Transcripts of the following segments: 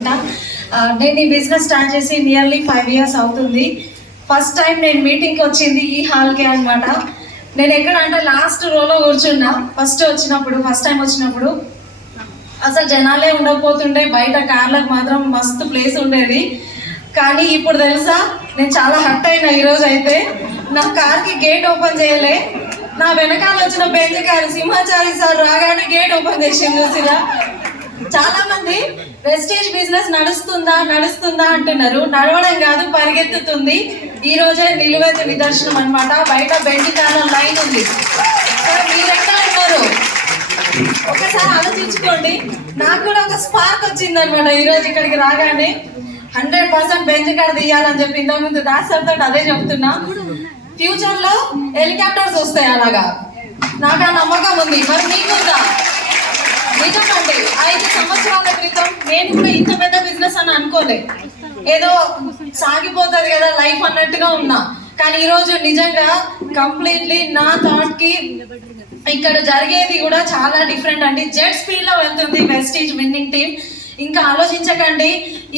నేను ఈ business start చేసి నియర్లీ 5 years అవుతుంది. ఫస్ట్ టైం నేను మీటింగ్కి వచ్చింది ఈ హాల్కే అనమాట. నేను ఎక్కడ అంటే లాస్ట్ రోలో కూర్చున్నా. ఫస్ట్ టైం వచ్చినప్పుడు అసలు జనాలే ఉండకపోతుండే, బయట కార్లకు మాత్రం మస్తు ప్లేస్ ఉండేది. కానీ ఇప్పుడు తెలుసా, నేను చాలా హర్ట్ అయినా. ఈరోజు అయితే నా కార్కి గేట్ ఓపెన్ చేయలే, నా వెనకాల వచ్చిన బెంజ్ కారు సింహాచారి సార్ రాగానే గేట్ ఓపెన్ చేసింది. చూసిరా, చాలా మంది వెస్టేజ్ బిజినెస్ నడుస్తుందా అంటున్నారు. నడవడం కాదు, పరిగెత్తుతుంది. ఈ రోజే నిలువెత్తు నిదర్శనం అనమాట. బయట బెంజ్ కాలం లైన్ ఉంది. మీరెక్కడ ఉన్నారు ఒకసారి ఆలోచించుకోండి. నాకు కూడా ఒక స్పార్క్ వచ్చింది అనమాట ఈరోజు ఇక్కడికి రాగానే. 100% బెంజ్ కార్ తీయాలని చెప్పి ఇంతకుముందు దాసర్తో అదే చెప్తున్నా. ఫ్యూచర్ లో హెలికాప్టర్స్ వస్తాయి అలాగా, నాకు ఆ నమ్మకం ఉంది. మరి మీకుందా? నిజమండి, 5 సంవత్సరాల క్రితం నేను కూడా ఇంత పెద్ద బిజినెస్ అని అనుకోలే. ఏదో సాగిపోతుంది కదా లైఫ్ అన్నట్టుగా ఉన్నా. కానీ ఈరోజు నిజంగా కంప్లీట్లీ నా థాట్ కి ఇక్కడ జరిగేది కూడా చాలా డిఫరెంట్ అండి. జెట్ స్పీడ్ లో వెళ్తుంది వెస్టేజ్ విన్నింగ్ టీమ్. ఇంకా ఆలోచించకండి,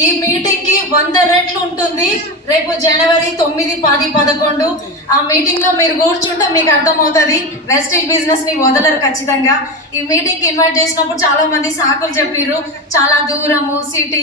ఈ మీటింగ్ కి 100 రెట్లు ఉంటుంది. రేపు జనవరి 9, 10, 11 ఆ మీటింగ్ లో మీరు కూర్చుంటే మీకు అర్థమవుతుంది. వెస్టేజ్ బిజినెస్ ని వదలరు ఖచ్చితంగా. ఈ మీటింగ్ కి ఇన్వైట్ చేసినప్పుడు చాలా మంది సాకులు చెప్పారు, చాలా దూరము సిటీ